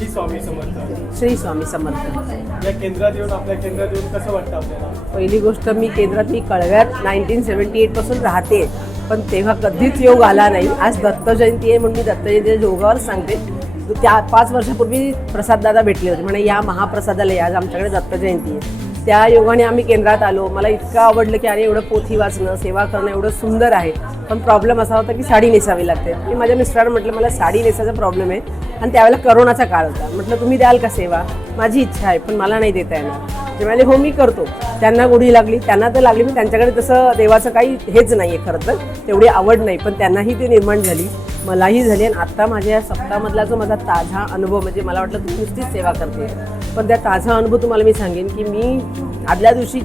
श्री स्वामी समर्थ. श्री स्वामी समर्थ. या केंद्रात येऊन आपल्या केंद्रात येऊन कसं वाटतं आपल्याला? पहिली गोष्ट मी केंद्रात मी कळव्यात नाईन्टीन सेवन्टी एटपासून राहते. पण तेव्हा कधीच योग आला नाही. आज दत्त जयंती आहे म्हणून मी दत्त जयंतीच्या योगावर सांगते. त्या पाच वर्षापूर्वी प्रसाददादा भेटले होते. म्हणे या महाप्रसादाला आज आमच्याकडे दत्त जयंती आहे. त्या योगाने आम्ही केंद्रात आलो. मला इतकं आवडलं की अरे एवढं पोथी वाचणं सेवा करणं एवढं सुंदर आहे. पण प्रॉब्लेम असा होता की साडी नेसावी लागते. मी माझ्या मिस्टरांना म्हटलं मला साडी नेसायचा प्रॉब्लेम आहे. आणि त्यावेळेला करोनाचा काळ होता. म्हटलं तुम्ही द्याल का सेवा? माझी इच्छा आहे पण मला नाही देता येणार. ते म्हणाले हो मी करतो. त्यांना गोडी लागली त्यांना तर लागली पण त्यांच्याकडे तसं देवाचं काही हेच नाही आहे खरं तर. तेवढी आवड नाही पण त्यांनाही ती निर्माण झाली मलाही झाली. आणि आत्ता माझ्या या सप्तामधला जो माझा ताजा अनुभव म्हणजे मला वाटलं तू नुसतीच सेवा करते. पण त्या ताजा अनुभव तुम्हाला मी सांगेन की मी आदल्या दिवशी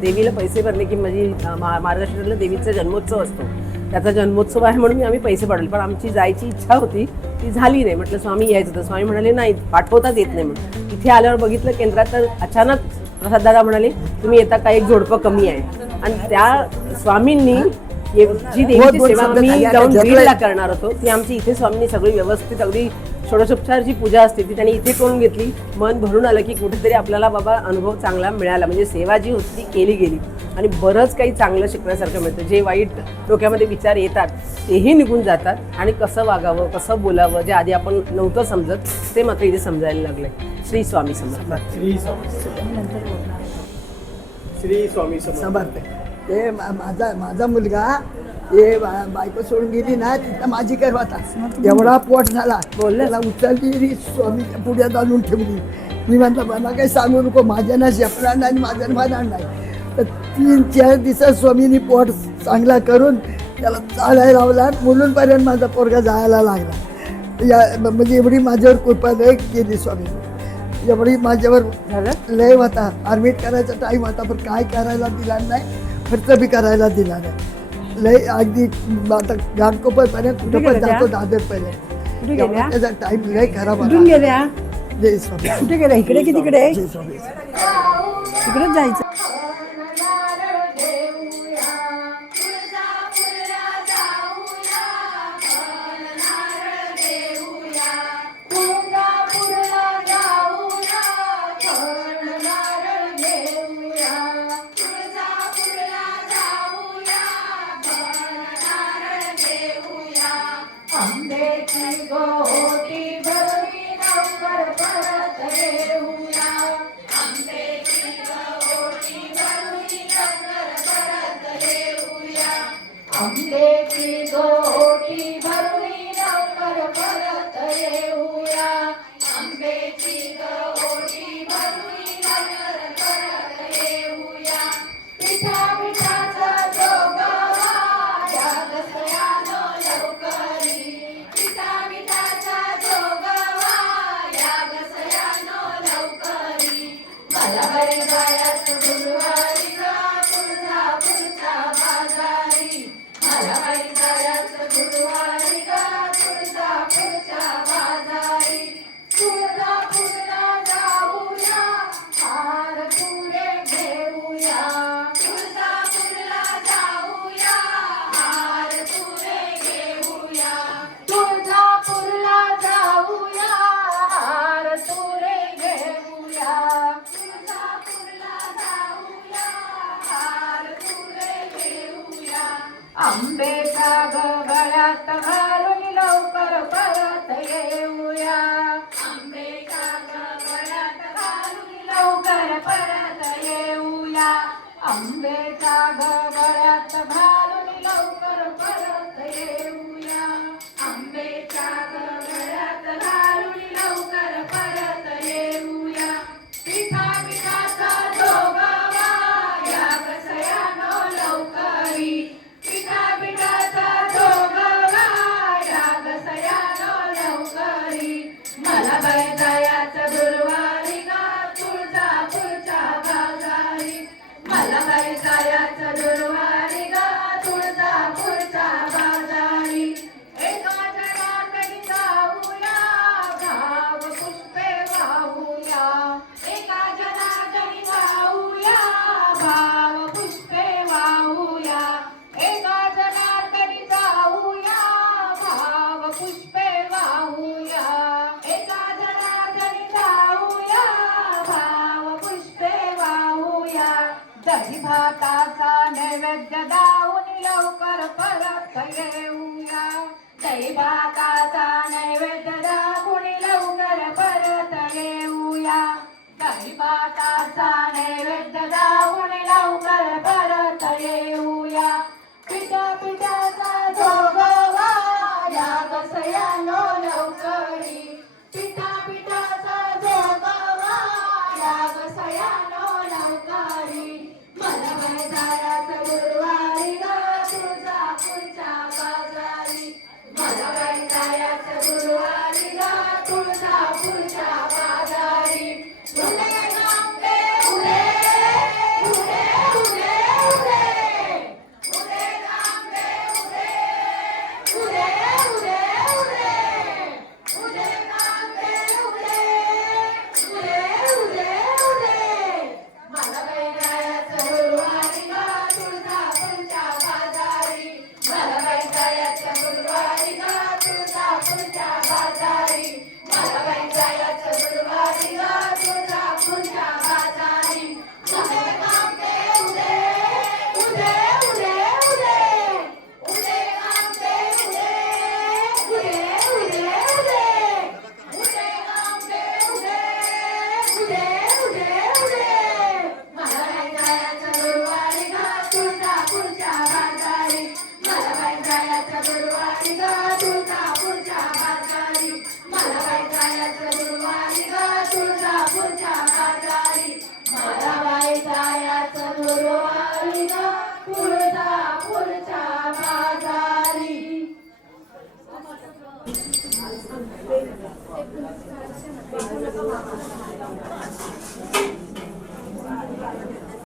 देवीला पैसे भरले की माझी अं, महाराष्ट्रातला देवीचा जन्मोत्सव असतो. त्याचा जन्मोत्सव आहे म्हणून मी आम्ही पैसे पाठवले पण आमची जायची इच्छा होती ती झाली नाही. म्हटलं स्वामी यायचं होतं. स्वामी म्हणाले नाही पाठवताच येत नाही. म्हणून इथे आल्यावर बघितलं केंद्रात तर अचानक प्रसाददादा म्हणाले तुम्ही येता का? एक जोडपं कमी आहे. आणि त्या स्वामींनी जी देवीची सेवा खाली जाऊन बीडला. करणार होतो. ती आमची इथे स्वामींनी सगळी व्यवस्थित अगदी षोडशोपचार जी पूजा असते ती त्यांनी इथे करून घेतली. मन भरून आलं की कुठेतरी आपल्याला बाबा अनुभव चांगला मिळाला. म्हणजे सेवा जी होती ती केली गेली. आणि बरंच काही चांगलं शिकण्यासारखं मिळतं. जे वाईट डोक्यामध्ये विचार येतात तेही निघून जातात. आणि कसं वागावं कसं बोलावं जे आधी आपण नव्हतं समजत ते मात्र इथे समजायला लागलंय. श्री स्वामी समर्थ. श्री स्वामी समर्थ. श्री स्वामी समर्थ. समर्थ. ते माझा माझा मुलगा बा- बायको सोडून गेली ना तिथं माझी करवाता एवढा पोट झाला. बोलले? त्याला उचलली स्वामीच्या पुढ्यात आणून ठेवली. मी म्हटलं मला काही सांगू नको माझ्या ना शेपणार नाही आणि माझ्या ना नाही. तर तीन चार दिवसात स्वामींनी पोट चांगला करून त्याला चालायला लावला मुलूनपर्यंत माझा पोरगा जायला लागला. या म्हणजे एवढी माझ्यावर कृपा लय केली स्वामी. एवढी माझ्यावर झालं? लय होता. आर्मीट करायचा टाईम होता पण काय करायला दिला नाही खर्च बी करायला दिला नाही. लय अगदी आता घाटकोपरपर्यंत कुठं कुठे पण? जातो गेल्या? एवढा त्याचा टाईम लय खराब कुठून होता गेल्या? जय स्वामी. कुठे गेल्या? इकडे की तिकडे? तिकडेच जायचं. Amen. ಅಂಬೆ ಸಾಗವಳ ತಮ दही भाताचा नैवेद्य दाऊन लवकर परत येऊया. दही भाताचा